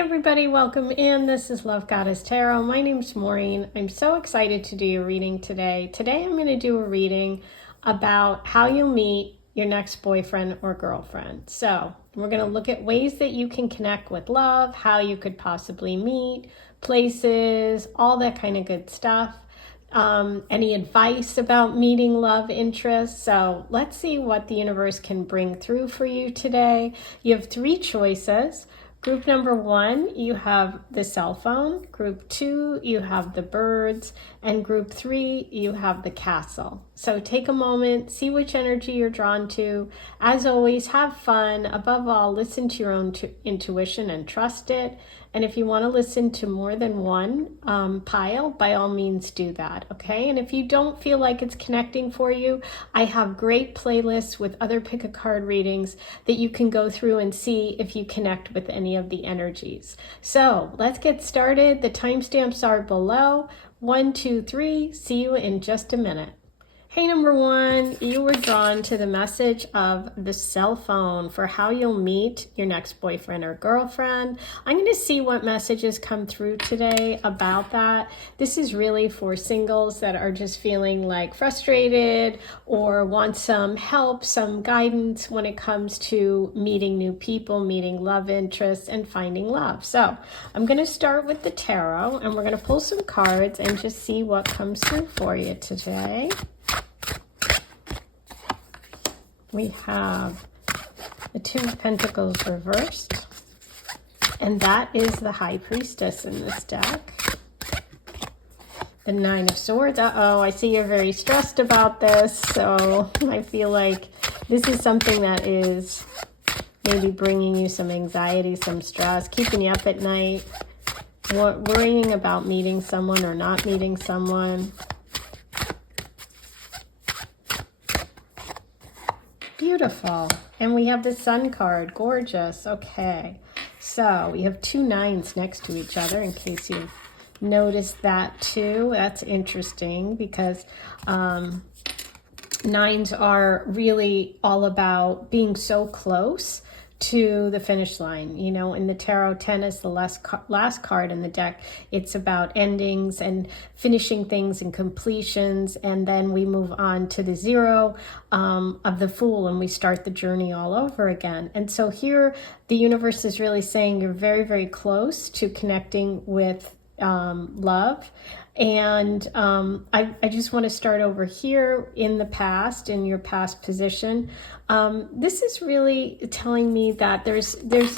everybody, welcome in. This is Love Goddess Tarot. My name's Maureen. I'm so excited to do your reading today. Today I'm going to do a reading about how you'll meet your next boyfriend or girlfriend. So we're going to look at ways that you can connect with love, how you could possibly meet, places, all that kind of good stuff. Any advice about meeting love interests. So let's see what the universe can bring through for you today. You have three choices. Group number 1, you have the cell phone. Group 2, you have the birds. And group 3, you have the castle. So take a moment, see which energy you're drawn to. As always, have fun. Above all, listen to your own intuition and trust it. And if you want to listen to more than one pile, by all means do that, okay? And if you don't feel like it's connecting for you, I have great playlists with other pick-a-card readings that you can go through and see if you connect with any of the energies. So let's get started. The timestamps are below. 1, 2, 3. See you in just a minute. Hey, number 1, you were drawn to the message of the cell phone for how you'll meet your next boyfriend or girlfriend. I'm going to see what messages come through today about that. This is really for singles that are just feeling like frustrated or want some help, some guidance when it comes to meeting new people, meeting love interests, and finding love. So I'm going to start with the tarot, and we're going to pull some cards and just see what comes through for you today. We have the 2 of Pentacles reversed, and that is the High Priestess in this deck. The 9 of Swords. I see you're very stressed about this, so I feel like this is something that is maybe bringing you some anxiety, some stress, keeping you up at night, worrying about meeting someone or not meeting someone. Beautiful. And we have the Sun card. Gorgeous. Okay. So we have 2 9s next to each other in case you've noticed that too. That's interesting because 9s are really all about being so close to the finish line. You know, in the tarot, 10 is the last card in the deck. It's about endings and finishing things and completions, and then we move on to the 0 of the Fool, and we start the journey all over again. And so here the universe is really saying you're very, very close to connecting with love. And I just want to start over here in the past, in your past position. This is really telling me that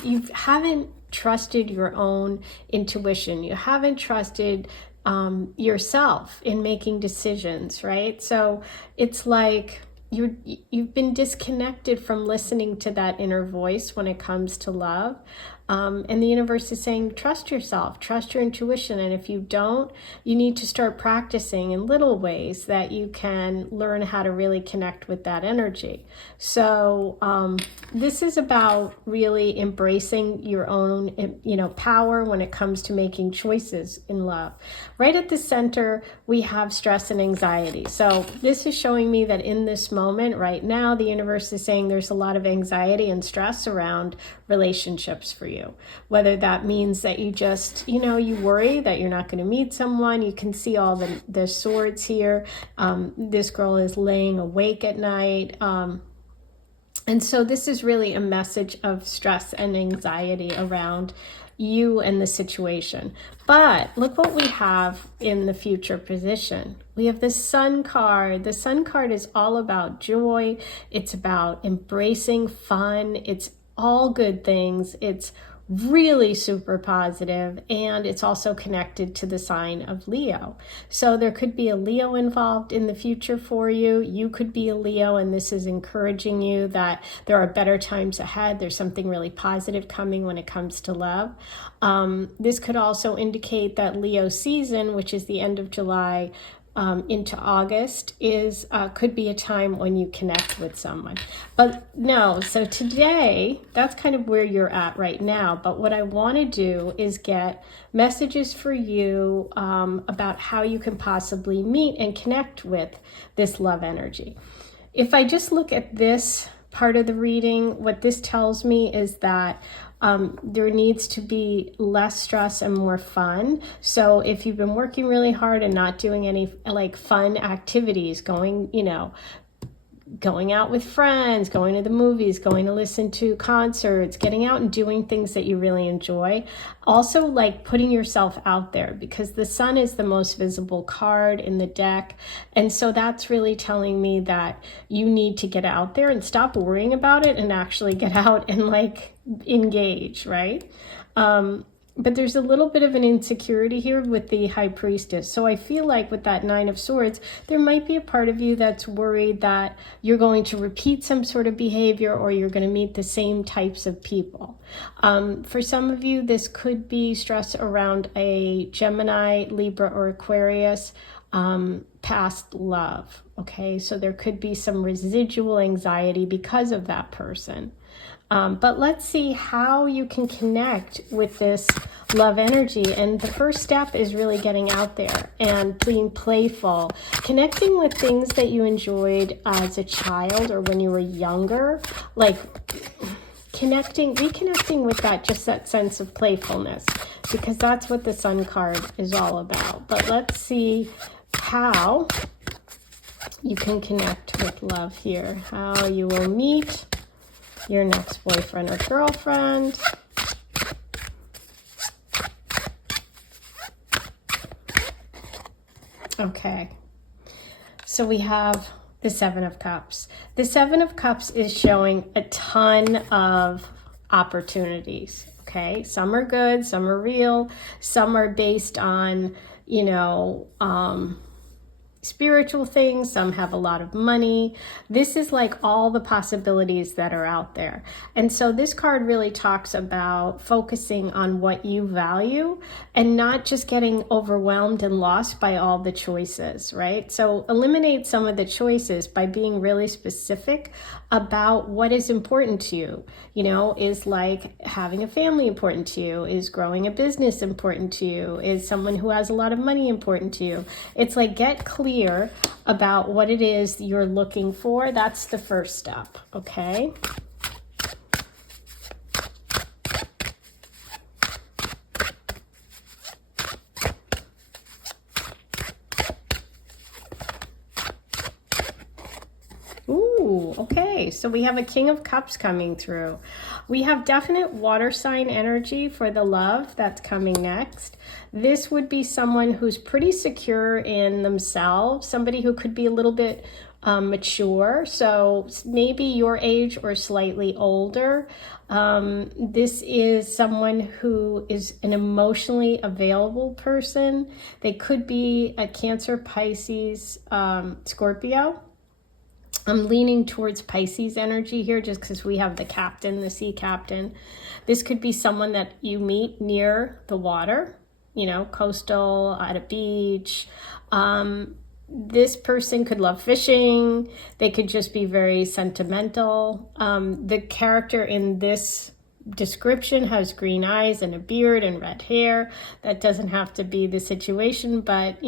you haven't trusted your own intuition. You haven't trusted yourself in making decisions, right? So it's like you've been disconnected from listening to that inner voice when it comes to love. And the universe is saying, trust yourself, trust your intuition. And if you don't, you need to start practicing in little ways that you can learn how to really connect with that energy. So this is about really embracing your own, power when it comes to making choices in love. Right at the center, we have stress and anxiety. So this is showing me that in this moment right now, the universe is saying there's a lot of anxiety and stress around relationships for you. Whether that means that you just, you worry that you're not going to meet someone. You can see all the swords here. This girl is laying awake at night. And so this is really a message of stress and anxiety around you and the situation. But look what we have in the future position. We have the Sun card. The Sun card is all about joy. It's about embracing fun. It's all good things. It's really super positive, and it's also connected to the sign of Leo. So there could be a Leo involved in the future for you. You could be a Leo, and this is encouraging you that there are better times ahead. There's something really positive coming when it comes to love. This could also indicate that Leo season, which is the end of July, into August, could be a time when you connect with someone. But no, so today, that's kind of where you're at right now. But what I want to do is get messages for you about how you can possibly meet and connect with this love energy. If I just look at this part of the reading, what this tells me is that there needs to be less stress and more fun. So if you've been working really hard and not doing any like fun activities, going out with friends, going to the movies, going to listen to concerts, getting out and doing things that you really enjoy. Also, like putting yourself out there, because the sun is the most visible card in the deck. And so that's really telling me that you need to get out there and stop worrying about it and actually get out and like engage, right? But there's a little bit of an insecurity here with the High Priestess. So I feel like with that Nine of Swords, there might be a part of you that's worried that you're going to repeat some sort of behavior or you're going to meet the same types of people. For some of you, this could be stress around a Gemini, Libra, or Aquarius past love. Okay, so there could be some residual anxiety because of that person. But let's see how you can connect with this love energy. And the first step is really getting out there and being playful, connecting with things that you enjoyed as a child or when you were younger, like reconnecting with that sense of playfulness, because that's what the Sun card is all about. But let's see how you can connect with love here, how you will meet your next boyfriend or girlfriend. Okay, so we have the Seven of Cups. The Seven of Cups is showing a ton of opportunities. Okay, some are good, some are real, some are based on, spiritual things, some have a lot of money. This is like all the possibilities that are out there. And so this card really talks about focusing on what you value and not just getting overwhelmed and lost by all the choices, right? So eliminate some of the choices by being really specific about what is important to you. Is like having a family important to you? Is growing a business important to you? Is someone who has a lot of money important to you? It's like get clear about what it is you're looking for. That's the first step, okay? Ooh, okay, so we have a King of Cups coming through. We have definite water sign energy for the love that's coming next. This would be someone who's pretty secure in themselves, somebody who could be a little bit mature, so maybe your age or slightly older. This is someone who is an emotionally available person. They could be a Cancer, Pisces, Scorpio. I'm leaning towards Pisces energy here just because we have the captain, the sea captain. This could be someone that you meet near the water, coastal, at a beach. This person could love fishing. They could just be very sentimental. The character in this description has green eyes and a beard and red hair. That doesn't have to be the situation, but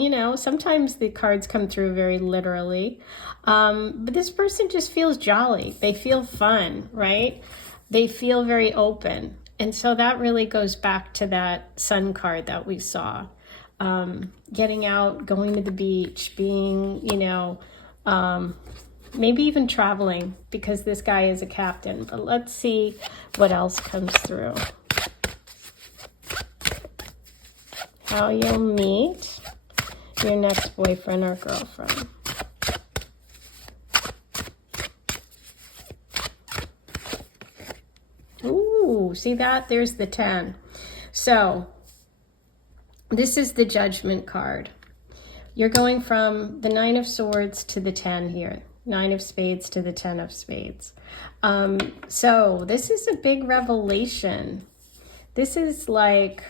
sometimes the cards come through very literally. But this person just feels jolly. They feel fun, right? They feel very open. And so that really goes back to that Sun card that we saw. Getting out, going to the beach, being, maybe even traveling, because this guy is a captain. But let's see what else comes through. How you'll meet your next boyfriend or girlfriend. Ooh, see that? There's the 10. So this is the Judgment card. You're going from the 9 of Swords to the 10 here. 9 of Spades to the 10 of Spades. So this is a big revelation. This is like,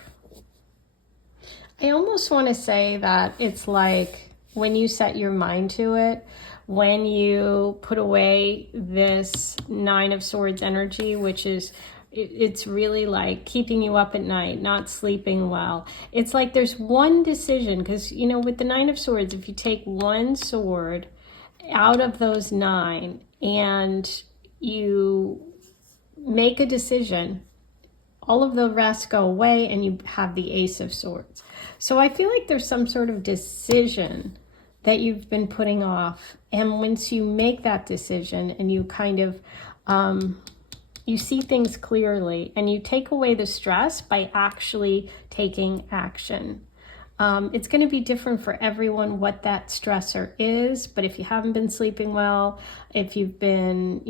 I almost want to say that it's like when you set your mind to it, when you put away this 9 of Swords energy, which is, it's really like keeping you up at night, not sleeping well. It's like there's one decision, because, with the 9 of Swords, if you take one sword out of those 9 and you make a decision, all of the rest go away and you have the Ace of Swords. So I feel like there's some sort of decision that you've been putting off. And once you make that decision and you kind of, you see things clearly and you take away the stress by actually taking action. It's going to be different for everyone what that stressor is, but if you haven't been sleeping well, if you've been,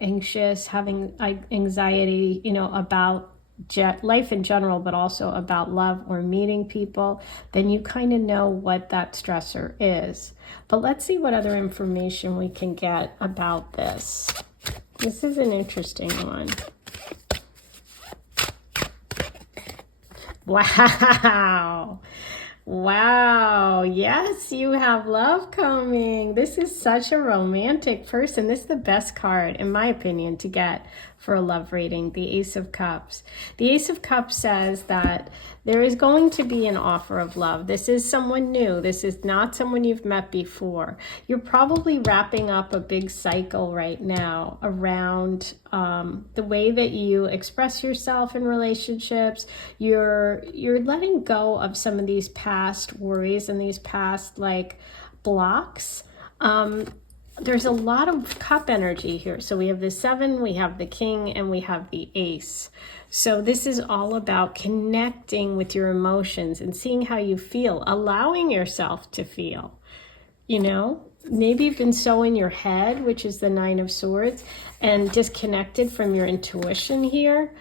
anxious, having anxiety, about life in general, but also about love or meeting people, then you kind of know what that stressor is. But let's see what other information we can get about this. This is an interesting one. Wow. Wow. Yes, you have love coming. This is such a romantic person. This is the best card, in my opinion, to get for a love reading, the Ace of Cups. The Ace of Cups says that there is going to be an offer of love. This is someone new. This is not someone you've met before. You're probably wrapping up a big cycle right now around the way that you express yourself in relationships. You're letting go of some of these past worries and these past blocks. There's a lot of cup energy here. So we have the 7, we have the King, and we have the Ace. So this is all about connecting with your emotions and seeing how you feel, allowing yourself to feel. Maybe you've been so in your head, which is the 9 of Swords, and disconnected from your intuition here,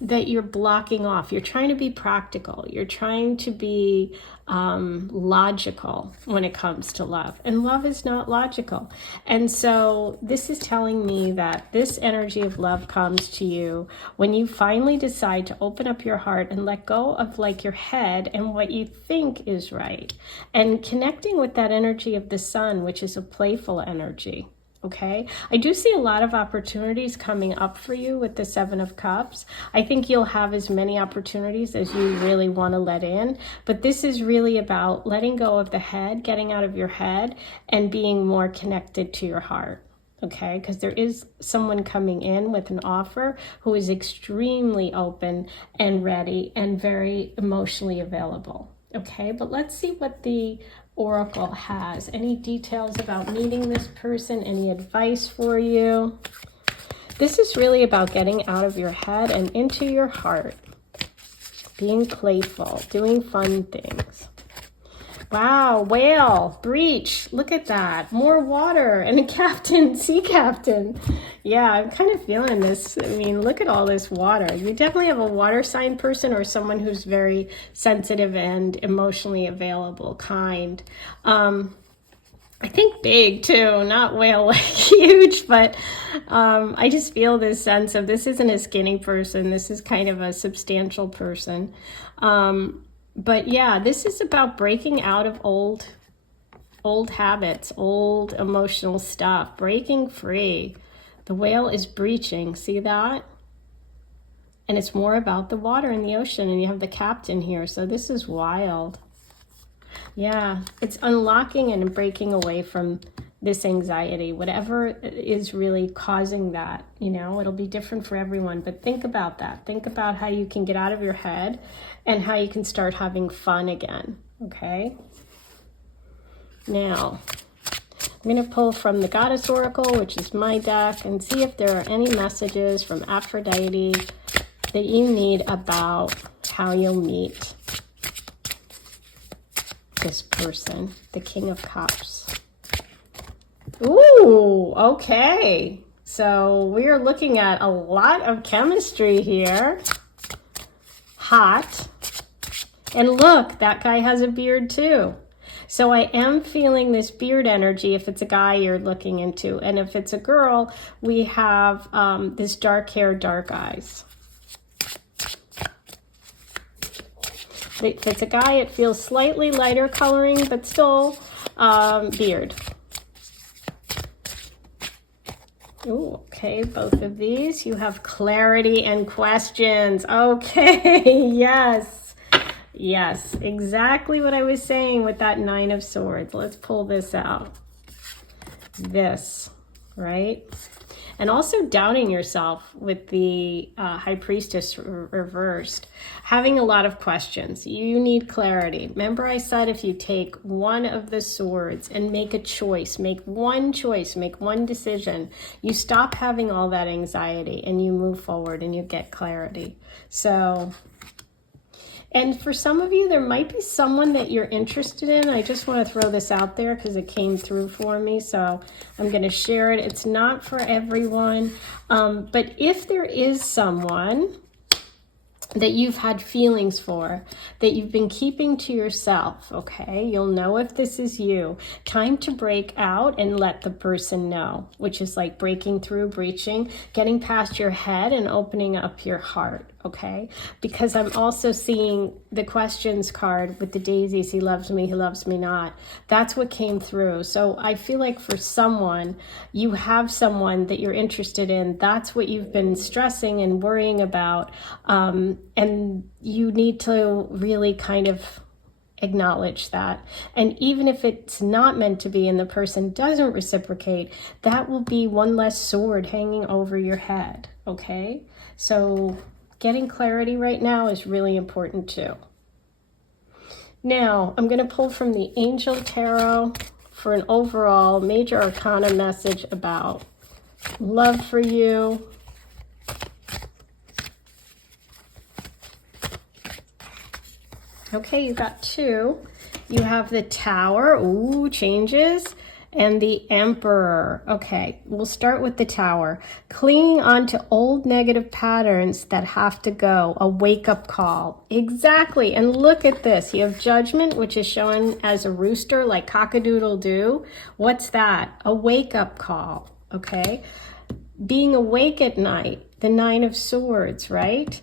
that you're blocking off. You're trying to be practical. You're trying to be logical when it comes to love. And love is not logical. And so this is telling me that this energy of love comes to you when you finally decide to open up your heart and let go of your head and what you think is right. And connecting with that energy of the sun, which is a playful energy. Okay, I do see a lot of opportunities coming up for you with the 7 of Cups. I think you'll have as many opportunities as you really want to let in, but this is really about letting go of the head, getting out of your head, and being more connected to your heart. Okay, because there is someone coming in with an offer who is extremely open and ready and very emotionally available. Okay, but let's see what the Oracle has. Any details about meeting this person? Any advice for you? This is really about getting out of your head and into your heart. Being playful, doing fun things. Wow, whale, breach, look at that. More water and a captain, sea captain. Yeah, I'm kind of feeling this. I mean, look at all this water. You definitely have a water sign person or someone who's very sensitive and emotionally available, kind. I think big too, not whale like huge, but I just feel this sense of this isn't a skinny person. This is kind of a substantial person. But yeah, this is about breaking out of old habits, old emotional stuff, breaking free. The whale is breaching, see that? And it's more about the water in the ocean, and you have the captain here, so this is wild. Yeah, it's unlocking and breaking away from this anxiety, whatever is really causing that. It'll be different for everyone, but think about that. Think about how you can get out of your head and how you can start having fun again, okay? Now, I'm going to pull from the Goddess Oracle, which is my deck, and see if there are any messages from Aphrodite that you need about how you'll meet this person, the King of Cups. Ooh, okay. So we're looking at a lot of chemistry here. Hot. And look, that guy has a beard too. So I am feeling this beard energy if it's a guy you're looking into. And if it's a girl, we have this dark hair, dark eyes. If it's a guy, it feels slightly lighter coloring, but still beard. Ooh, okay, both of these. You have clarity and questions. Okay, yes. Yes, exactly what I was saying with that 9 of Swords. Let's pull this out. This, right? and also doubting yourself with the High Priestess reversed, having a lot of questions. You need clarity. Remember I said if you take one of the swords and make a choice, make one decision, you stop having all that anxiety and you move forward and you get clarity. So, and for some of you, there might be someone that you're interested in. I just want to throw this out there because it came through for me. So I'm going to share it. It's not for everyone. But if there is someone that you've had feelings for, that you've been keeping to yourself, okay? You'll know if this is you. Time to break out and let the person know, which is like breaking through, breaching, getting past your head and opening up your heart, okay? Because I'm also seeing the questions card with the daisies, he loves me not. That's what came through. So I feel like for someone, you have someone that you're interested in. That's what you've been stressing and worrying about. And you need to really kind of acknowledge that. And even if it's not meant to be and the person doesn't reciprocate, that will be one less sword hanging over your head, okay? So getting clarity right now is really important too. Now, I'm going to pull from the Angel Tarot for an overall major arcana message about love for you. Okay, you got two. You have the Tower, ooh, changes, and the Emperor. Okay, we'll start with the Tower. Clinging on to old negative patterns that have to go, a wake-up call. Exactly, and look at this. You have Judgment, which is shown as a rooster, like cock-a-doodle-doo. What's that? A wake-up call, okay? Being awake at night, the Nine of Swords, right?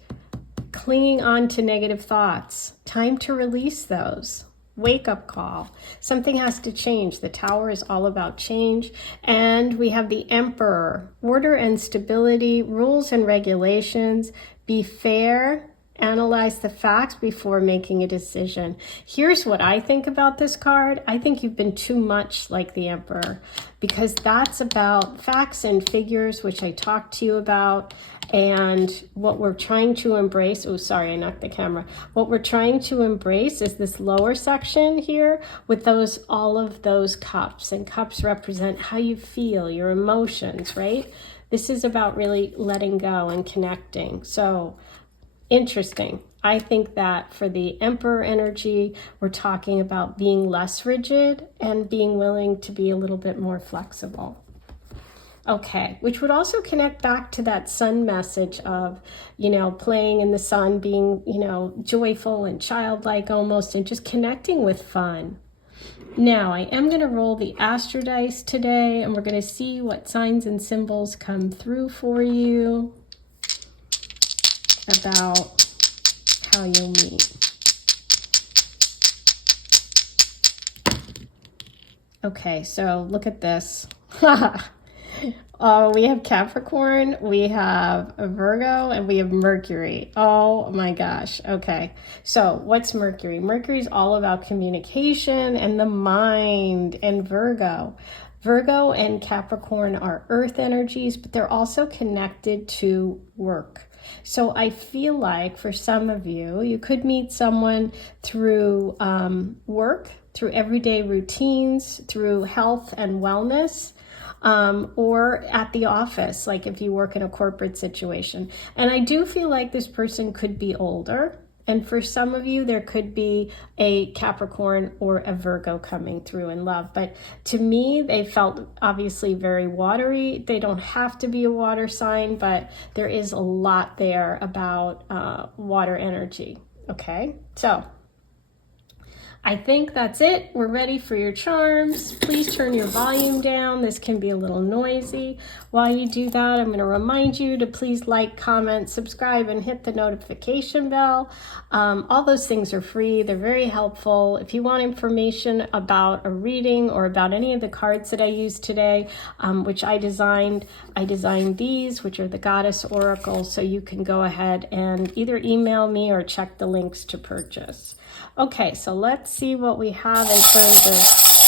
Clinging on to negative thoughts. Time to release those. Wake up call. Something has to change. The Tower is all about change. And we have the Emperor. Order and stability, rules and regulations. Be fair. Analyze the facts before making a decision. Here's what I think about this card. I think you've been too much like the Emperor, because that's about facts and figures, which I talked to you about. And what we're trying to embrace, oh, sorry, I knocked the camera. What we're trying to embrace is this lower section here with all of those cups. And cups represent how you feel, your emotions, right? This is about really letting go and connecting. So interesting. I think that for the Emperor energy, we're talking about being less rigid and being willing to be a little bit more flexible. Okay, which would also connect back to that sun message of, playing in the sun, being, joyful and childlike almost, and just connecting with fun. Now, I am going to roll the Astro Dice today, and we're going to see what signs and symbols come through for you about how you'll meet. Okay, so look at this. We have Capricorn, we have Virgo, and we have Mercury. Oh my gosh. Okay. So what's Mercury? Mercury is all about communication and the mind, and Virgo. Virgo and Capricorn are earth energies, but they're also connected to work. So I feel like for some of you, you could meet someone through work, through everyday routines, through health and wellness, or at the office, like if you work in a corporate situation. And I do feel like this person could be older. And for some of you, there could be a Capricorn or a Virgo coming through in love. But to me, they felt obviously very watery. They don't have to be a water sign, but there is a lot there about water energy. Okay, so I think that's it. We're ready for your charms. Please turn your volume down. This can be a little noisy. While you do that, I'm going to remind you to please like, comment, subscribe, and hit the notification bell. All those things are free. They're very helpful. If you want information about a reading or about any of the cards that I used today, which I designed these, which are the Goddess Oracles, so you can go ahead and either email me or check the links to purchase. Okay, so let's see what we have in terms of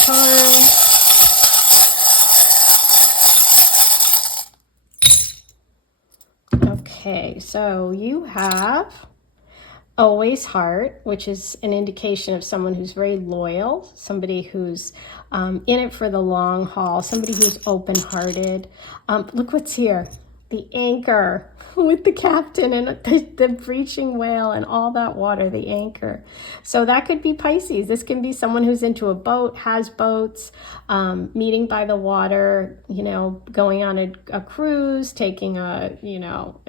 charms. Okay, so you have always heart, which is an indication of someone who's very loyal, somebody who's in it for the long haul, somebody who's open-hearted. Look what's here. The anchor with the captain and the breaching whale and all that water, the anchor. So that could be Pisces. This can be someone who's into a boat, has boats, meeting by the water, you know, going on a cruise, taking a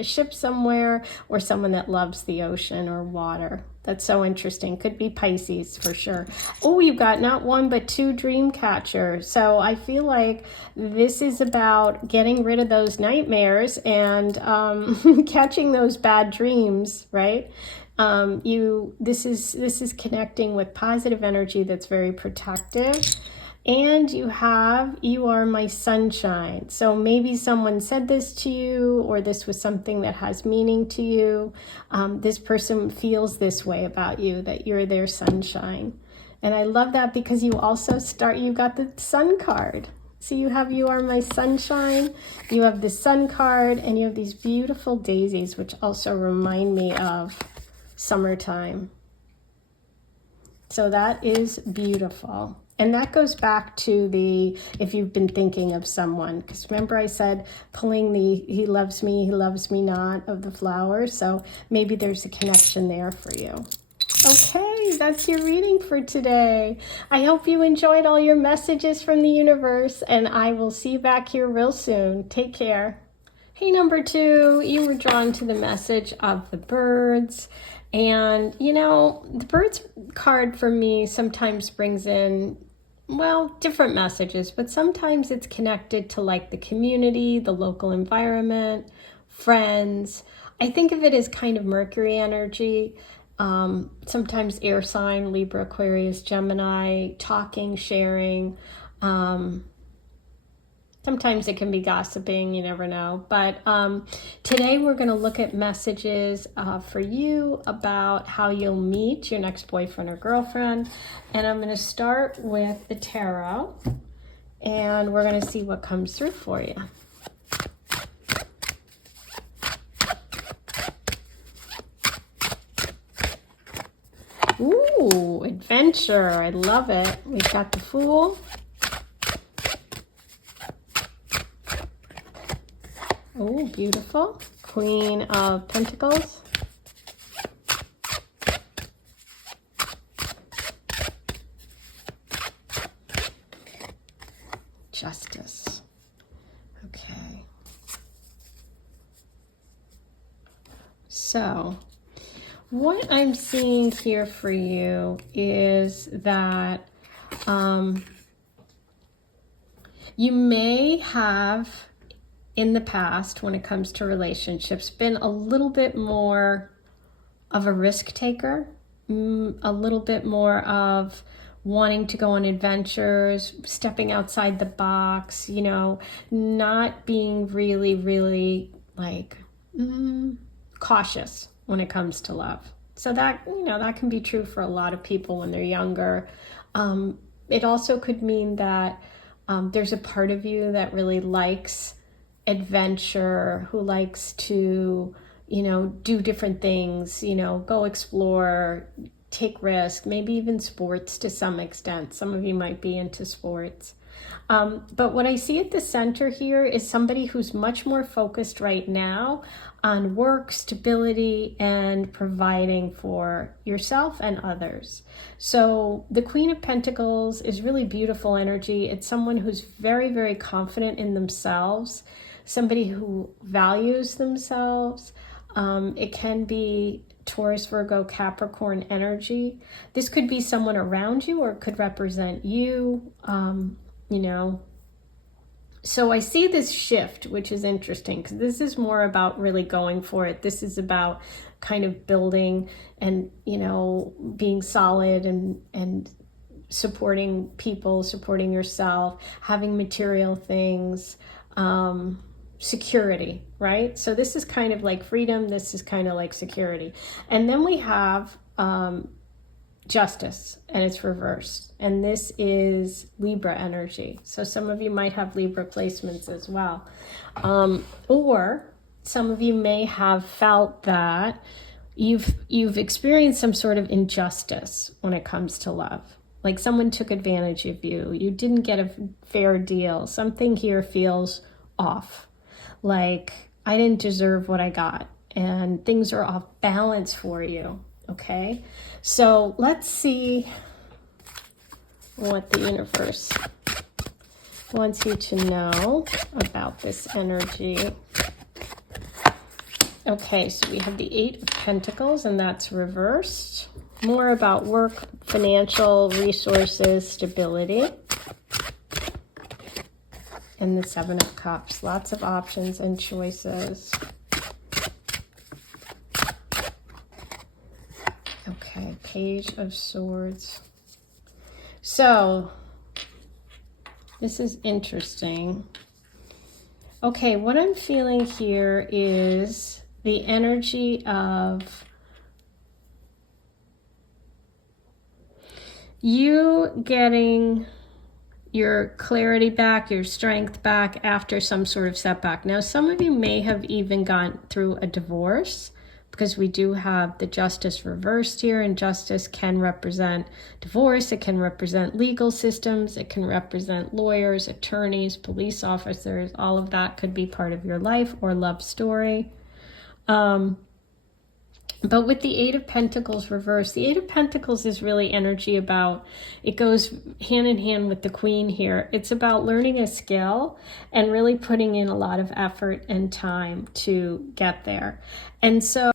ship somewhere, or someone that loves the ocean or water. That's so interesting. Could be Pisces for sure. Oh, you've got not one, but two dream catchers. So I feel like this is about getting rid of those nightmares and catching those bad dreams, right? This is connecting with positive energy that's very protective. And you are my sunshine. So maybe someone said this to you, or this was something that has meaning to you. This person feels this way about you, that you're their sunshine. And I love that because you also you got the sun card. So you are my sunshine, you have the sun card, and you have these beautiful daisies, which also remind me of summertime. So that is beautiful. And that goes back to if you've been thinking of someone, because remember I said pulling he loves me not of the flowers. So maybe there's a connection there for you. Okay, that's your reading for today. I hope you enjoyed all your messages from the universe, and I will see you back here real soon. Take care. Hey, number 2, you were drawn to the message of the birds. And, you know, the birds card for me sometimes brings in, well, different messages, but sometimes it's connected to like the community, the local environment, friends. I think of it as kind of Mercury energy. Sometimes air sign, Libra, Aquarius, Gemini, talking, sharing. Sometimes it can be gossiping, you never know. But today we're going to look at messages for you about how you'll meet your next boyfriend or girlfriend. And I'm going to start with the tarot, and we're going to see what comes through for you. Ooh, adventure. I love it. We've got the Fool. Oh, beautiful. Queen of Pentacles. Justice. Okay. So, what I'm seeing here for you is that you may have, in the past, when it comes to relationships, been a little bit more of a risk taker, a little bit more of wanting to go on adventures, stepping outside the box, you know, not being really, really like cautious when it comes to love. So that, you know, that can be true for a lot of people when they're younger. It also could mean that there's a part of you that really likes adventure, who likes to, you know, do different things, you know, go explore, take risk, maybe even sports to some extent. Some of you might be into sports. But what I see at the center here is somebody who's much more focused right now on work, stability, and providing for yourself and others. So the Queen of Pentacles is really beautiful energy. It's someone who's very, very confident in themselves, somebody who values themselves. It can be Taurus, Virgo, Capricorn energy. This could be someone around you, or it could represent you, you know. So I see this shift, which is interesting, because this is more about really going for it. This is about kind of building and, you know, being solid and supporting people, supporting yourself, having material things, security, right? So this is kind of like freedom. This is kind of like security. And then we have Justice, and it's reversed. And this is Libra energy. So some of you might have Libra placements as well. Or some of you may have felt that you've experienced some sort of injustice when it comes to love. Like someone took advantage of you. You didn't get a fair deal. Something here feels off. Like I didn't deserve what I got. And things are off balance for you. Okay? So let's see what the universe wants you to know about this energy. Okay, so we have the Eight of Pentacles, and that's reversed. More about work, financial resources, stability. And the Seven of Cups. Lots of options and choices. Okay, Page of Swords. So, this is interesting. Okay, what I'm feeling here is the energy of you getting your clarity back, your strength back after some sort of setback. Now, some of you may have even gone through a divorce, because we do have the Justice reversed here, and Justice can represent divorce, it can represent legal systems, it can represent lawyers, attorneys, police officers. All of that could be part of your life or love story. But with the Eight of Pentacles reversed, the Eight of Pentacles is really energy about, it goes hand in hand with the Queen here. It's about learning a skill and really putting in a lot of effort and time to get there. And so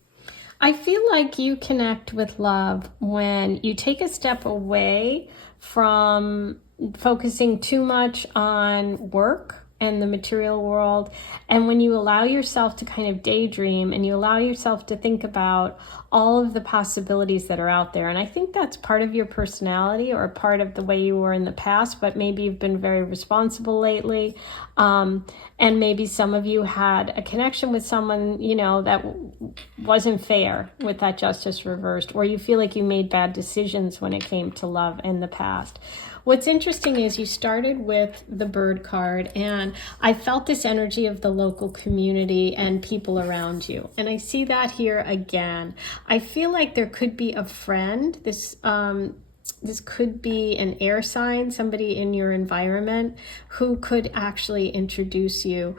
I feel like you connect with love when you take a step away from focusing too much on work and the material world, and when you allow yourself to kind of daydream and you allow yourself to think about all of the possibilities that are out there. And I think that's part of your personality or part of the way you were in the past, but maybe you've been very responsible lately. And maybe some of you had a connection with someone, you know, that wasn't fair with that Justice reversed, or you feel like you made bad decisions when it came to love in the past. What's interesting is you started with the Bird card, and I felt this energy of the local community and people around you. And I see that here again. I feel like there could be a friend. This could be an air sign, somebody in your environment who could actually introduce you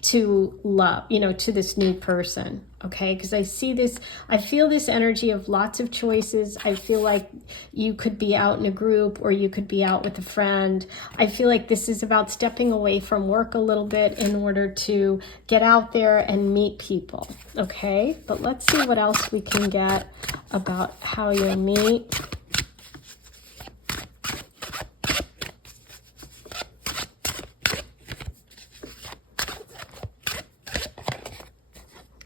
to love, you know, to this new person. Okay, because I see this, I feel this energy of lots of choices. I feel like you could be out in a group, or you could be out with a friend. I feel like this is about stepping away from work a little bit in order to get out there and meet people. Okay, but let's see what else we can get about how you'll meet.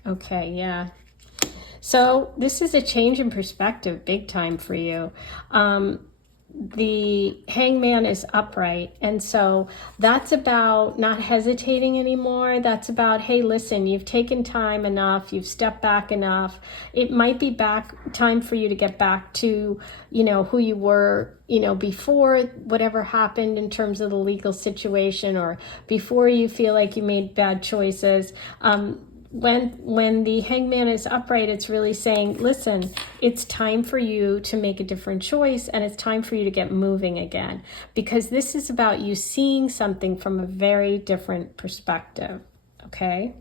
Okay, yeah. So this is a change in perspective, big time for you. The Hangman is upright, and so that's about not hesitating anymore. That's about, hey, listen, you've taken time enough, you've stepped back enough. It might be time for you to get back to, you know, who you were, you know, before whatever happened in terms of the legal situation, or before you feel like you made bad choices. When the Hangman is upright, it's really saying, listen, it's time for you to make a different choice, and it's time for you to get moving again, because this is about you seeing something from a very different perspective, okay?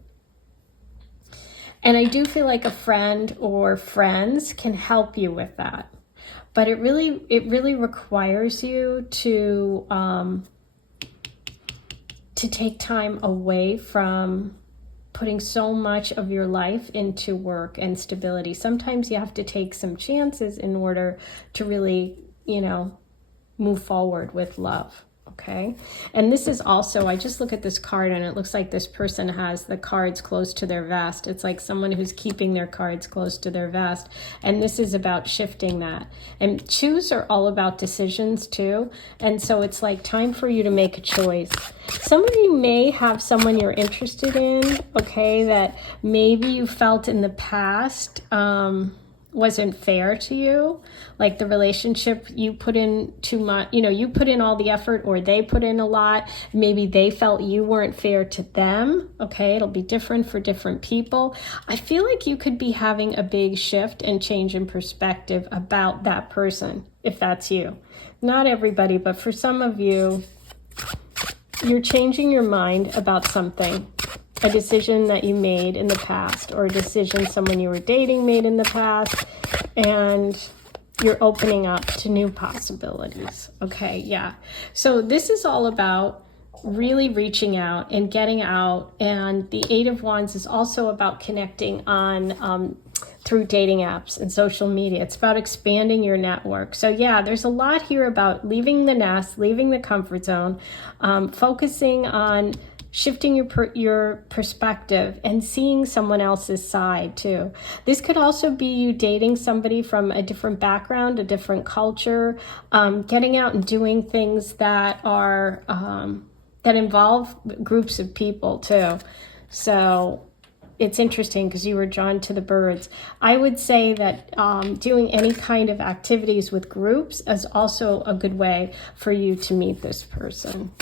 And I do feel like a friend or friends can help you with that, but it really requires you to take time away from putting so much of your life into work and stability. Sometimes you have to take some chances in order to really, you know, move forward with love. Okay. And this is also, I just look at this card and it looks like this person has the cards close to their vest. It's like someone who's keeping their cards close to their vest. And this is about shifting that. And choose are all about decisions too. And so it's like time for you to make a choice. Some of you may have someone you're interested in, okay, that maybe you felt in the past, wasn't fair to you, like the relationship you put in too much, you put in all the effort, or they put in a lot. Maybe they felt you weren't fair to them. Okay, it'll be different for different people. I feel like you could be having a big shift and change in perspective about that person, if that's you. Not everybody, but for some of you, you're changing your mind about something. A decision that you made in the past, or a decision someone you were dating made in the past, and you're opening up to new possibilities. Okay, yeah. So this is all about really reaching out and getting out, and the Eight of Wands is also about connecting on through dating apps and social media. It's about expanding your network. So yeah, there's a lot here about leaving the nest, leaving the comfort zone, focusing on shifting your perspective and seeing someone else's side too. This could also be you dating somebody from a different background, a different culture, getting out and doing things that are that involve groups of people too. So it's interesting because you were drawn to the birds. I would say that doing any kind of activities with groups is also a good way for you to meet this person.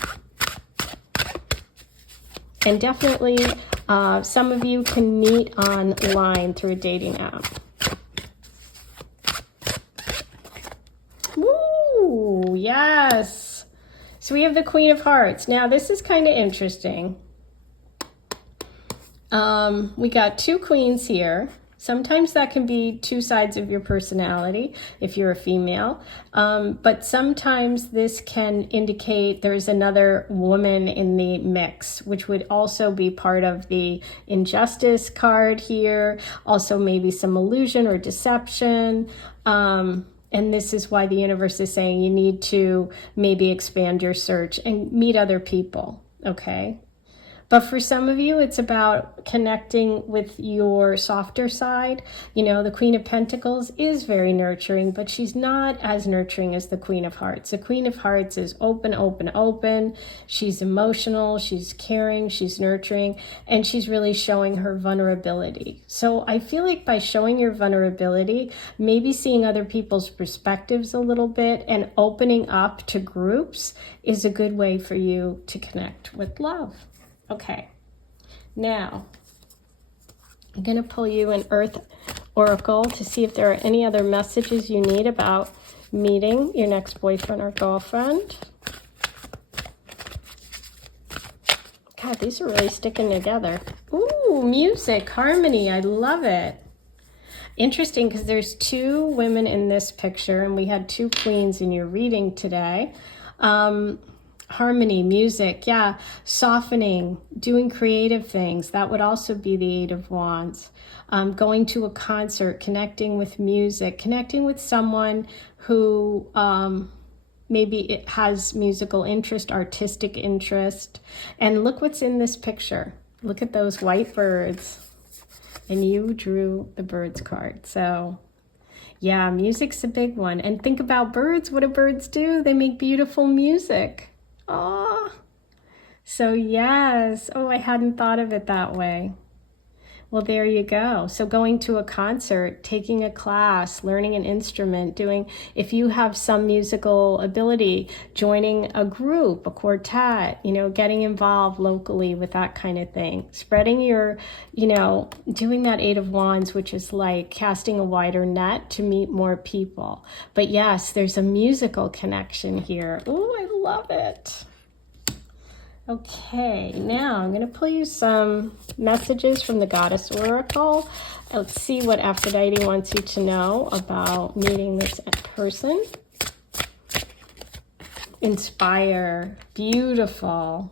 And definitely, some of you can meet online through a dating app. Woo, yes. So we have the Queen of Hearts. Now, this is kind of interesting. We got two queens here. Sometimes that can be two sides of your personality if you're a female. But sometimes this can indicate there's another woman in the mix, which would also be part of the injustice card here. Also maybe some illusion or deception. And this is why the universe is saying you need to maybe expand your search and meet other people, okay? But for some of you, it's about connecting with your softer side. The Queen of Pentacles is very nurturing, but she's not as nurturing as the Queen of Hearts. The Queen of Hearts is open, open, open. She's emotional, she's caring, she's nurturing, and she's really showing her vulnerability. So I feel like by showing your vulnerability, maybe seeing other people's perspectives a little bit and opening up to groups is a good way for you to connect with love. Okay, now I'm going to pull you an Earth Oracle to see if there are any other messages you need about meeting your next boyfriend or girlfriend. God, these are really sticking together. Ooh, music, harmony, I love it. Interesting, because there's two women in this picture, and we had two queens in your reading today. Harmony, music, yeah, softening, doing creative things. That would also be the Eight of Wands. Going to a concert, connecting with music, connecting with someone who maybe it has musical interest, artistic interest. And look what's in this picture. Look at those white birds. And you drew the birds card. So yeah, music's a big one. And think about birds. What do birds do? They make beautiful music. Oh, so yes. Oh, I hadn't thought of it that way. Well, there you go. So going to a concert, taking a class, learning an instrument, if you have some musical ability, joining a group, a quartet, getting involved locally with that kind of thing. Spreading your, doing that Eight of Wands, which is like casting a wider net to meet more people. But yes, there's a musical connection here. Oh, I love it. Okay, now I'm going to pull you some messages from the Goddess Oracle. Let's see what Aphrodite wants you to know about meeting this person. Inspire. Beautiful.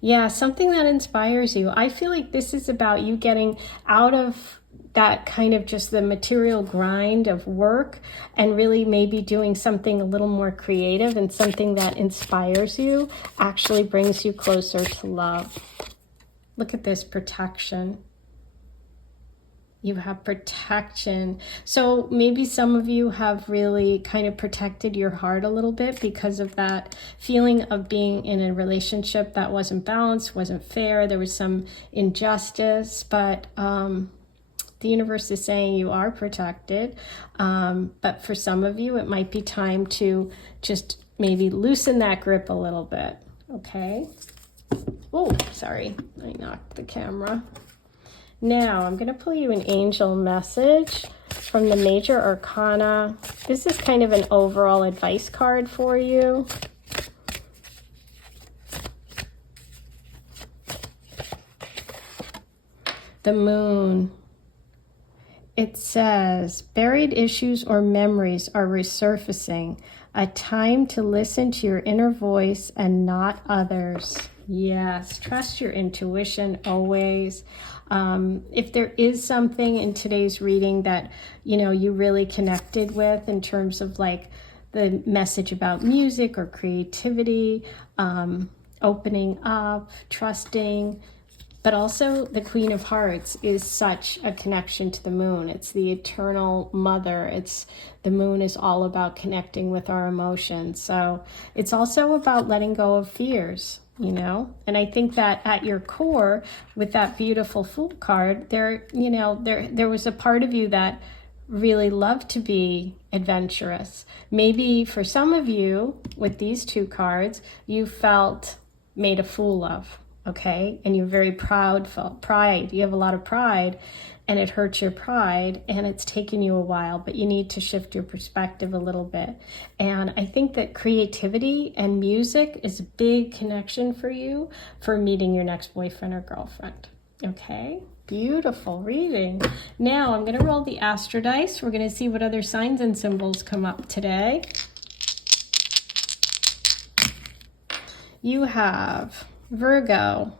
Yeah, something that inspires you. I feel like this is about you getting out of that kind of just the material grind of work and really maybe doing something a little more creative, and something that inspires you actually brings you closer to love. Look at this, protection. You have protection. So maybe some of you have really kind of protected your heart a little bit because of that feeling of being in a relationship that wasn't balanced, wasn't fair. There was some injustice, but the universe is saying you are protected. But for some of you, it might be time to just maybe loosen that grip a little bit. Okay. Oh, sorry. I knocked the camera. Now I'm going to pull you an angel message from the Major Arcana. This is kind of an overall advice card for you. The Moon. It says, buried issues or memories are resurfacing. A time to listen to your inner voice and not others. Yes, trust your intuition always. If there is something in today's reading that, you know, you really connected with in terms of like the message about music or creativity, opening up, trusting, but also the Queen of Hearts is such a connection to the moon. It's the eternal mother. The moon is all about connecting with our emotions. So it's also about letting go of fears, you know? And I think that at your core, with that beautiful Fool card, there was a part of you that really loved to be adventurous. Maybe for some of you, with these two cards, you felt made a fool of. Okay, and you're very proud, felt pride. You have a lot of pride, and it hurts your pride, and it's taken you a while, but you need to shift your perspective a little bit. And I think that creativity and music is a big connection for you for meeting your next boyfriend or girlfriend. Okay, beautiful reading. Now I'm going to roll the Astro Dice. We're going to see what other signs and symbols come up today. You have Virgo,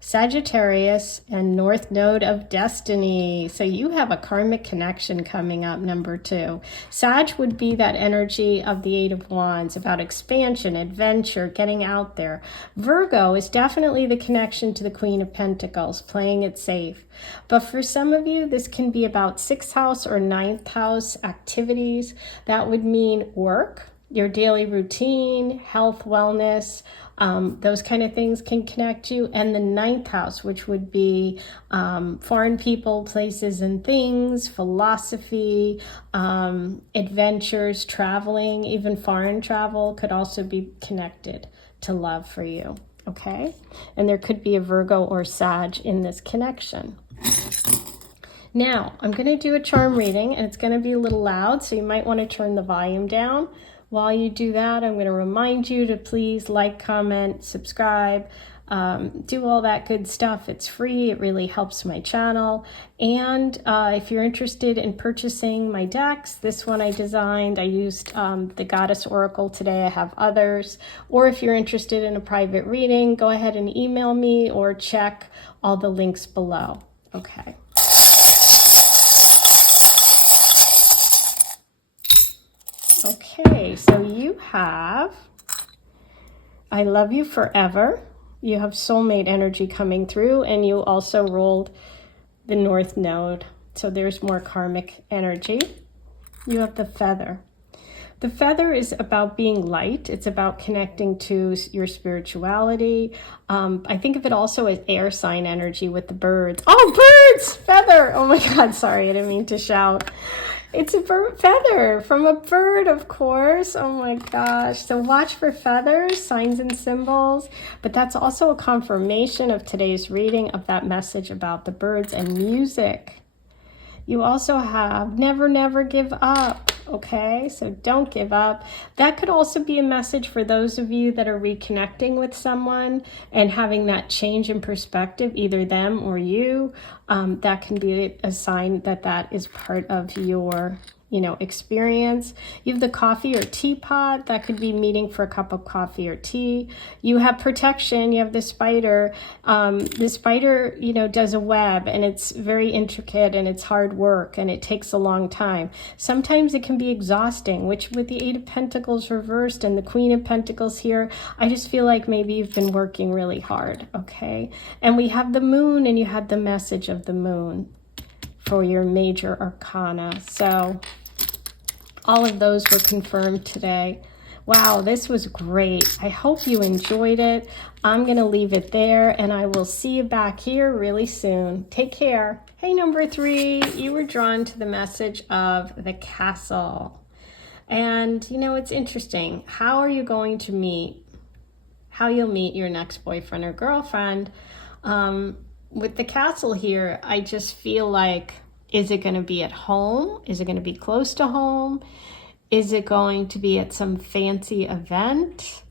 Sagittarius, and North Node of Destiny. So you have a karmic connection coming up, number 2. Sag would be that energy of the 8 of Wands, about expansion, adventure, getting out there. Virgo is definitely the connection to the Queen of Pentacles, playing it safe. But for some of you, this can be about 6th house or 9th house activities. That would mean work, your daily routine, health, wellness, those kind of things can connect you. And the 9th house, which would be foreign people, places, and things, philosophy, adventures, traveling, even foreign travel could also be connected to love for you. Okay? And there could be a Virgo or Sag in this connection. Now, I'm going to do a charm reading, and it's going to be a little loud, so you might want to turn the volume down. While you do that, I'm going to remind you to please like, comment, subscribe, do all that good stuff. It's free. It really helps my channel. And if you're interested in purchasing my decks, this one I designed. I used the Goddess Oracle today. I have others. Or if you're interested in a private reading, go ahead and email me or check all the links below. Okay. Okay, so you have, I love you forever. You have soulmate energy coming through, and you also rolled the North Node. So there's more karmic energy. You have the Feather. The Feather is about being light. It's about connecting to your spirituality. I think of it also as air sign energy with the birds. Oh, birds! Feather! Oh my God, sorry, I didn't mean to shout. It's a bird feather from a bird, of course. Oh my gosh. So watch for feathers, signs and symbols. But that's also a confirmation of today's reading of that message about the birds and music. You also have never, never give up. Okay, so don't give up. That could also be a message for those of you that are reconnecting with someone and having that change in perspective, either them or you. That can be a sign that that is part of your experience. You have the coffee or teapot. That could be meeting for a cup of coffee or tea. You have protection. You have the spider. The spider, does a web, and it's very intricate, and it's hard work, and it takes a long time. Sometimes it can be exhausting, which with the 8 of Pentacles reversed and the Queen of Pentacles here, I just feel like maybe you've been working really hard, okay? And we have the moon, and you had the message of the moon for your major arcana. So all of those were confirmed today. Wow, this was great. I hope you enjoyed it. I'm going to leave it there, and I will see you back here really soon. Take care. Hey, number 3, you were drawn to the message of the castle. And, you know, it's interesting. How are you going to meet, how you'll meet your next boyfriend or girlfriend? With the castle here, I just feel like, is it going to be at home? Is it going to be close to home? Is it going to be at some fancy event?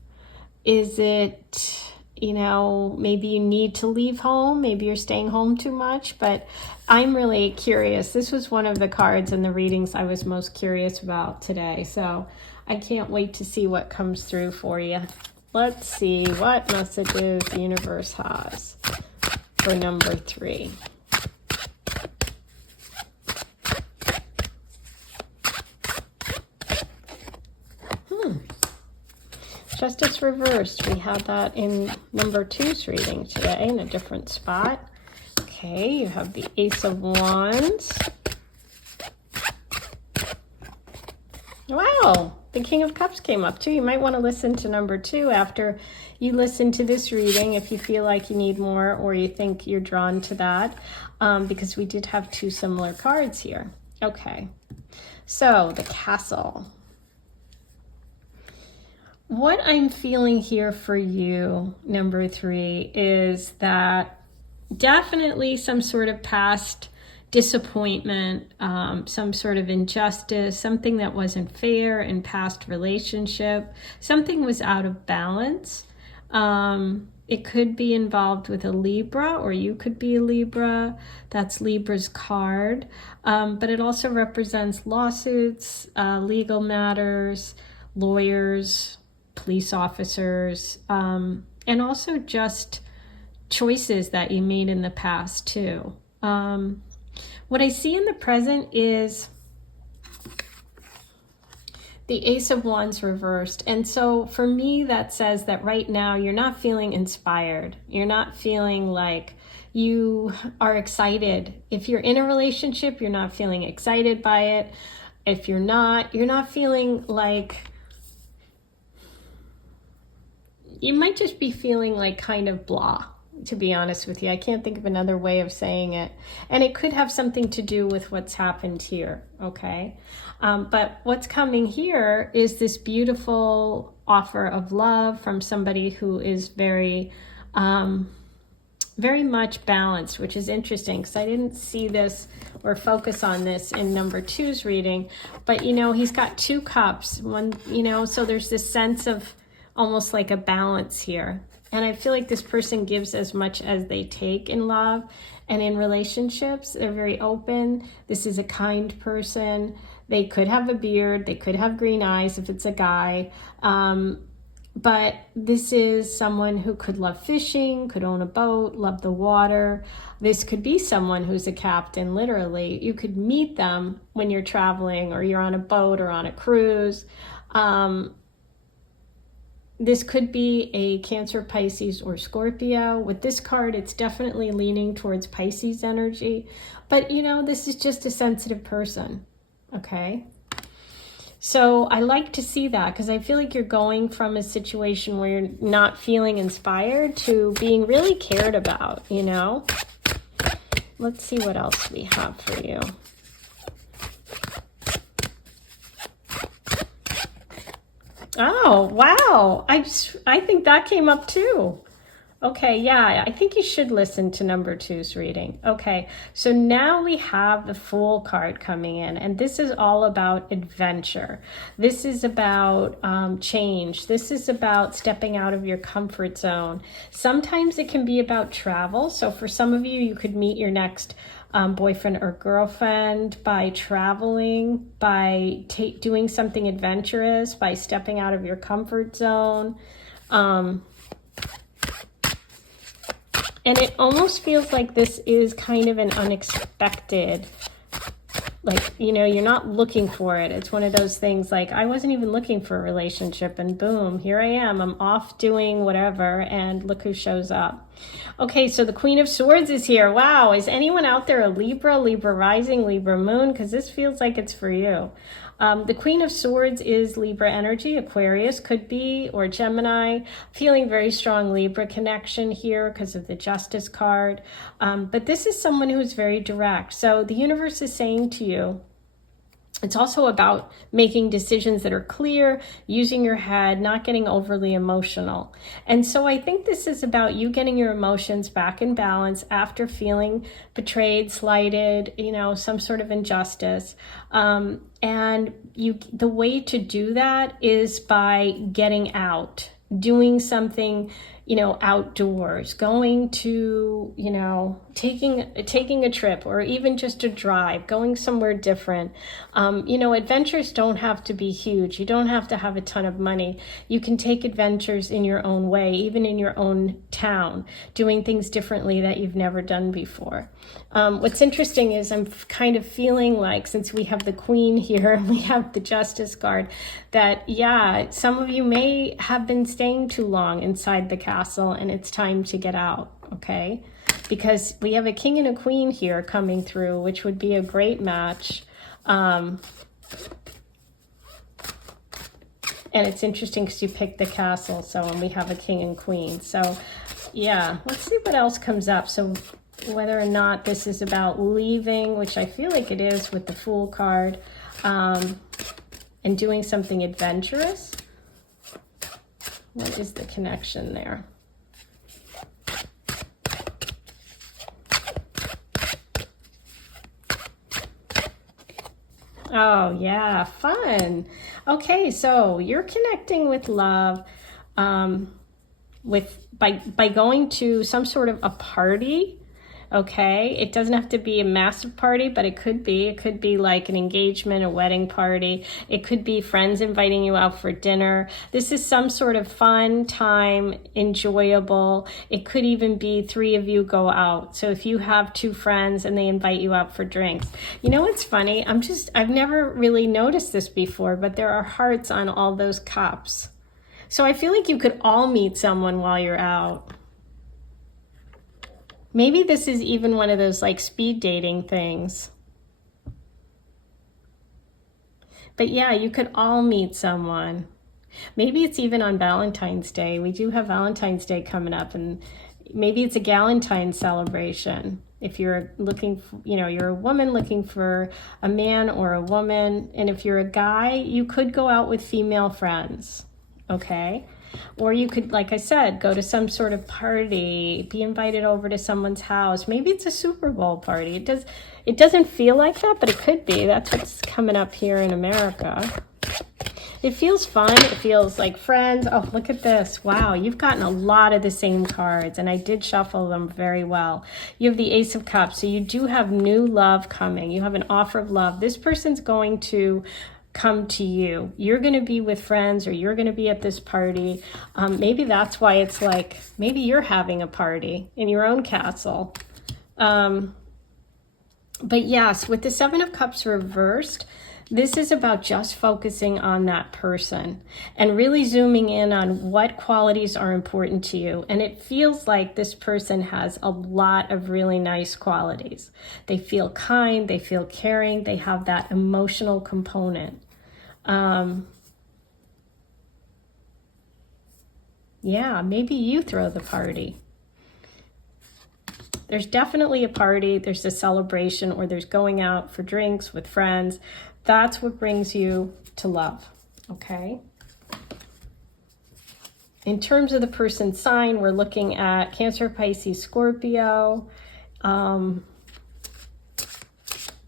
Is it, you know, maybe you need to leave home? Maybe you're staying home too much, but I'm really curious. This was one of the cards in the readings I was most curious about today. So I can't wait to see what comes through for you. Let's see what messages the universe has for number 3. Justice reversed. We had that in number 2's reading today in a different spot. Okay, you have the Ace of Wands. Wow, the King of Cups came up too. You might want to listen to number 2 after you listen to this reading if you feel like you need more or you think you're drawn to that, because we did have 2 similar cards here. Okay, so the Castle. What I'm feeling here for you, number 3, is that definitely some sort of past disappointment, some sort of injustice, something that wasn't fair in past relationship, something was out of balance. It could be involved with a Libra, or you could be a Libra. That's Libra's card. But it also represents lawsuits, legal matters, lawyers, police officers, and also just choices that you made in the past too. What I see in the present is the Ace of Wands reversed. And so for me, that says that right now you're not feeling inspired. You're not feeling like you are excited. If you're in a relationship, you're not feeling excited by it. If you're not feeling like, you might just be feeling like kind of blah, to be honest with you. I can't think of another way of saying it. And it could have something to do with what's happened here, okay? But what's coming here is this beautiful offer of love from somebody who is very, very much balanced, which is interesting because I didn't see this or focus on this in number 2's reading. But, you know, he's got 2 cups, one, you know, so there's this sense of almost like a balance here. And I feel like this person gives as much as they take in love and in relationships. They're very open. This is a kind person. They could have a beard. They could have green eyes if it's a guy. But this is someone who could love fishing, could own a boat, love the water. This could be someone who's a captain, literally. You could meet them when you're traveling or you're on a boat or on a cruise. This could be a Cancer, Pisces, or Scorpio. With this card, it's definitely leaning towards Pisces energy. But, you know, this is just a sensitive person, okay? So I like to see that because I feel like you're going from a situation where you're not feeling inspired to being really cared about, you know? Let's see what else we have for you. Oh, wow. I think that came up too. Okay, yeah, I think you should listen to number 2's reading. Okay, so now we have the Fool card coming in, and this is all about adventure. This is about change. This is about stepping out of your comfort zone. Sometimes it can be about travel. So for some of you, you could meet your next boyfriend or girlfriend by traveling, by doing something adventurous, by stepping out of your comfort zone. And it almost feels like this is kind of an unexpected, like, you know, you're not looking for it. It's one of those things like, I wasn't even looking for a relationship and boom, here I am. I'm off doing whatever and look who shows up. Okay, so the Queen of Swords is here. Wow, is anyone out there a Libra, Libra rising, Libra moon? Because this feels like it's for you. The Queen of Swords is Libra energy, Aquarius could be, or Gemini. Feeling very strong Libra connection here because of the Justice card. But this is someone who is very direct. So the universe is saying to you, it's also about making decisions that are clear, using your head, not getting overly emotional. And so I think this is about you getting your emotions back in balance after feeling betrayed, slighted, you know, some sort of injustice. And the way to do that is by getting out, doing something, you know, outdoors, going to, you know, taking a trip, or even just a drive, going somewhere different. You know, adventures don't have to be huge. You don't have to have a ton of money. You can take adventures in your own way, even in your own town, doing things differently that you've never done before. What's interesting is I'm kind of feeling like, since we have the Queen here and we have the Justice card, that, yeah, some of you may have been staying too long inside the castle and it's time to get out, okay? Because we have a King and a Queen here coming through, which would be a great match. And it's interesting because you picked the castle, so, and we have a King and Queen. So, yeah, let's see what else comes up. So whether or not this is about leaving, which I feel like it is with the Fool card, and doing something adventurous. What is the connection there? Oh, yeah, fun. Okay, so you're connecting with love by going to some sort of a party. Okay, it doesn't have to be a massive party, but it could be like an engagement, a wedding party. It could be friends inviting you out for dinner. This is some sort of fun time, enjoyable. It could even be 3 of you go out. So if you have 2 friends and they invite you out for drinks. You know what's funny? I've never really noticed this before, but there are hearts on all those cups. So I feel like you could all meet someone while you're out. Maybe this is even one of those like speed dating things. But yeah, you could all meet someone. Maybe it's even on Valentine's Day. We do have Valentine's Day coming up, and maybe it's a Galentine celebration. If you're looking, you know, you're a woman looking for a man or a woman. And if you're a guy, you could go out with female friends, okay? Or you could, like I said, go to some sort of party, be invited over to someone's house. Maybe it's a Super Bowl party. It doesn't feel like that, but it could be. That's what's coming up here in America. It feels fun. It feels like friends. Oh, look at this. Wow, you've gotten a lot of the same cards, and I did shuffle them very well. You have the Ace of Cups, so you do have new love coming. You have an offer of love. This person's going to come to you. You're going to be with friends, or you're going to be at this party. Maybe that's why it's like, maybe you're having a party in your own castle. But yes, with the 7 of Cups reversed, this is about just focusing on that person and really zooming in on what qualities are important to you. And it feels like this person has a lot of really nice qualities. They feel kind, they feel caring, they have that emotional component. Yeah, maybe you throw the party. There's definitely a party, there's a celebration, or there's going out for drinks with friends. That's what brings you to love, okay? In terms of the person's sign, we're looking at Cancer, Pisces, Scorpio.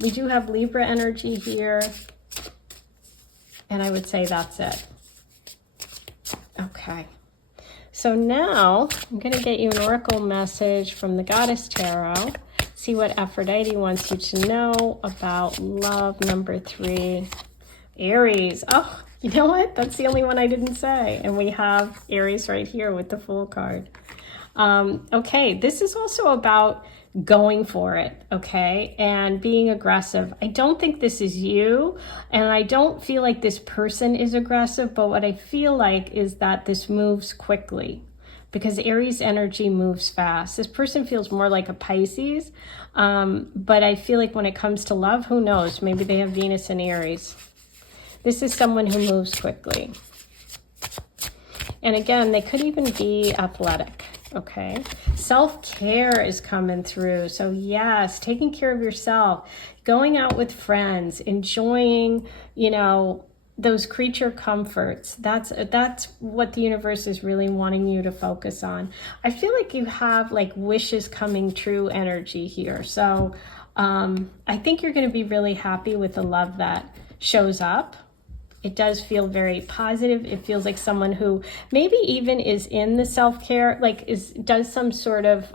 We do have Libra energy here. And I would say that's it. Okay. So now I'm going to get you an oracle message from the Goddess Tarot. See what Aphrodite wants you to know about love number 3. Aries. Oh, you know what? That's the only one I didn't say. And we have Aries right here with the Fool card. Okay, this is also about going for it, okay, and being aggressive. I don't think this is you, and I don't feel like this person is aggressive, but what I feel like is that this moves quickly, because Aries energy moves fast. This person feels more like a Pisces, but I feel like when it comes to love, who knows, maybe they have Venus in Aries. This is someone who moves quickly. And again, they could even be athletic, okay? Self-care is coming through. So yes, taking care of yourself, going out with friends, enjoying, you know, those creature comforts. That's what the universe is really wanting you to focus on. I feel like you have like wishes coming true energy here. So I think you're going to be really happy with the love that shows up. It does feel very positive. It feels like someone who maybe even is in the self-care, like does some sort of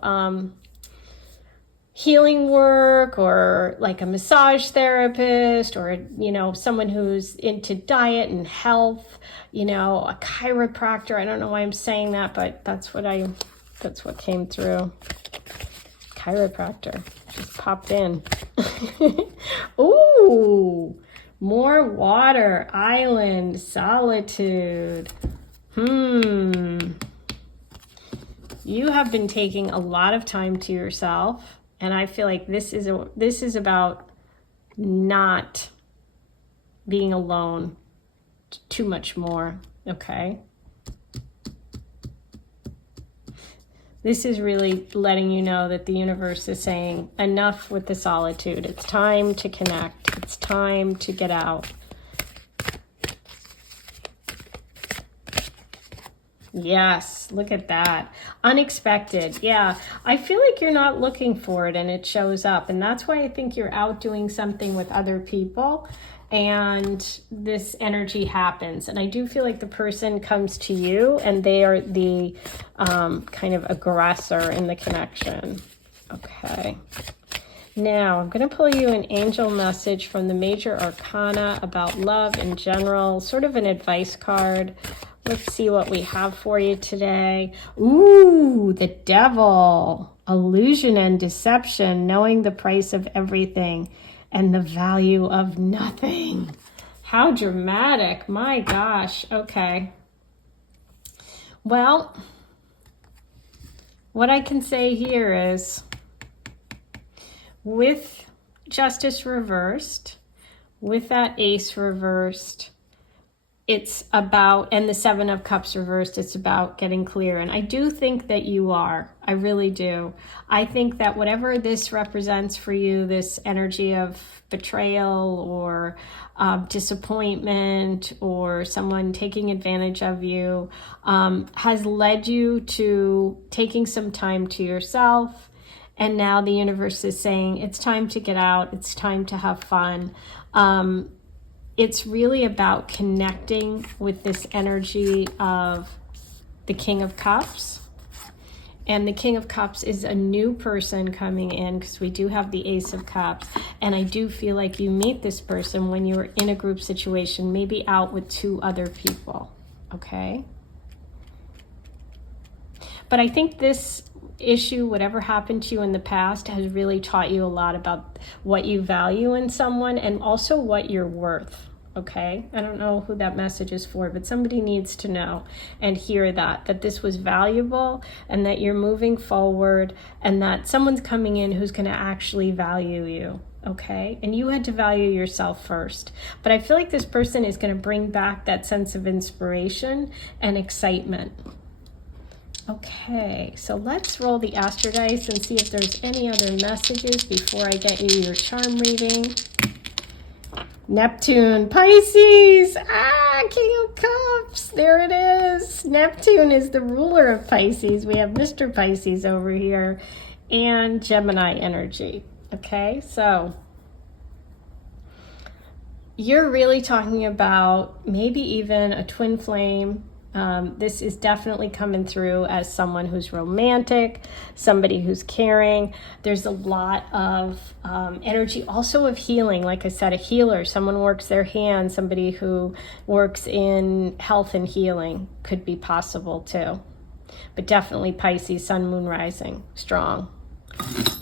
healing work, or like a massage therapist, or, you know, someone who's into diet and health, you know, a chiropractor. I don't know why I'm saying that, but that's what came through. Chiropractor just popped in. Ooh. More water, island, solitude. You have been taking a lot of time to yourself, and I feel like this is about not being alone too much more, okay? This is really letting you know that the universe is saying, enough with the solitude. It's time to connect. It's time to get out. Yes, look at that. Unexpected. Yeah, I feel like you're not looking for it and it shows up. And that's why I think you're out doing something with other people and this energy happens. And I do feel like the person comes to you and they are the kind of aggressor in the connection. Okay. Now, I'm going to pull you an angel message from the major arcana about love in general, sort of an advice card. Let's see what we have for you today. Ooh, the devil. Illusion and deception, knowing the price of everything and the value of nothing. How dramatic. My gosh. Okay. Well, what I can say here is, with justice reversed, with that ace reversed, it's about, and the 7 of Cups reversed, it's about getting clear. And I do think that you are. I really do. I think that whatever this represents for you, this energy of betrayal or disappointment or someone taking advantage of you, has led you to taking some time to yourself. And now the universe is saying, it's time to get out. It's time to have fun. It's really about connecting with this energy of the King of Cups. And the King of Cups is a new person coming in, because we do have the Ace of Cups. And I do feel like you meet this person when you're in a group situation, maybe out with 2 other people, okay? But I think this issue, whatever happened to you in the past, has really taught you a lot about what you value in someone and also what you're worth. Okay, I don't know who that message is for, but somebody needs to know and hear that this was valuable and that you're moving forward and that someone's coming in who's going to actually value you. Okay, and you had to value yourself first. But I feel like this person is going to bring back that sense of inspiration and excitement. Okay, so let's roll the Astro Dice and see if there's any other messages before I get you your charm reading. Neptune, Pisces, King of Cups, there it is. Neptune is the ruler of Pisces. We have Mr. Pisces over here and Gemini energy. Okay, so you're really talking about maybe even a twin flame. This is definitely coming through as someone who's romantic, somebody who's caring. There's a lot of energy also of healing. Like I said, a healer, someone works their hands, somebody who works in health and healing could be possible too. But definitely Pisces, Sun, Moon, Rising, strong.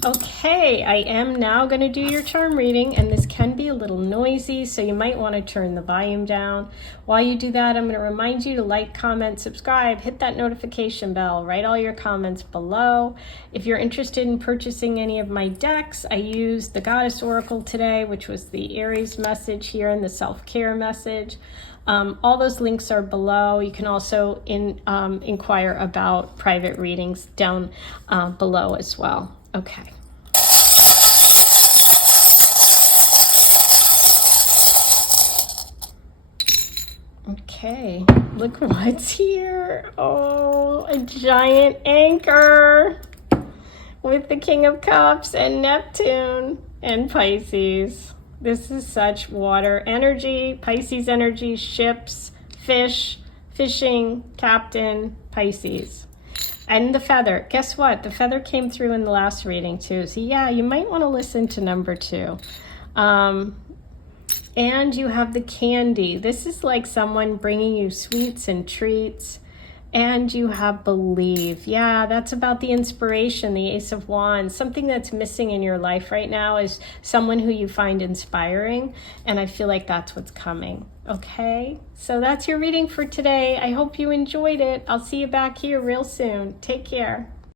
Okay, I am now going to do your charm reading, and this can be a little noisy, so you might want to turn the volume down. While you do that, I'm going to remind you to like, comment, subscribe, hit that notification bell, write all your comments below. If you're interested in purchasing any of my decks, I used the Goddess Oracle today, which was the Aries message here and the self-care message. All those links are below. You can also inquire about private readings down below as well. Okay. Okay, look what's here. Oh, a giant anchor with the King of Cups and Neptune and Pisces. This is such water energy, Pisces energy, ships, fish, fishing, captain, Pisces. And the feather. Guess what? The feather came through in the last reading too. So yeah, you might want to listen to number 2. And you have the candy. This is like someone bringing you sweets and treats. And you have believe. Yeah, that's about the inspiration, the Ace of Wands. Something that's missing in your life right now is someone who you find inspiring. And I feel like that's what's coming. Okay, so that's your reading for today. I hope you enjoyed it. I'll see you back here real soon. Take care.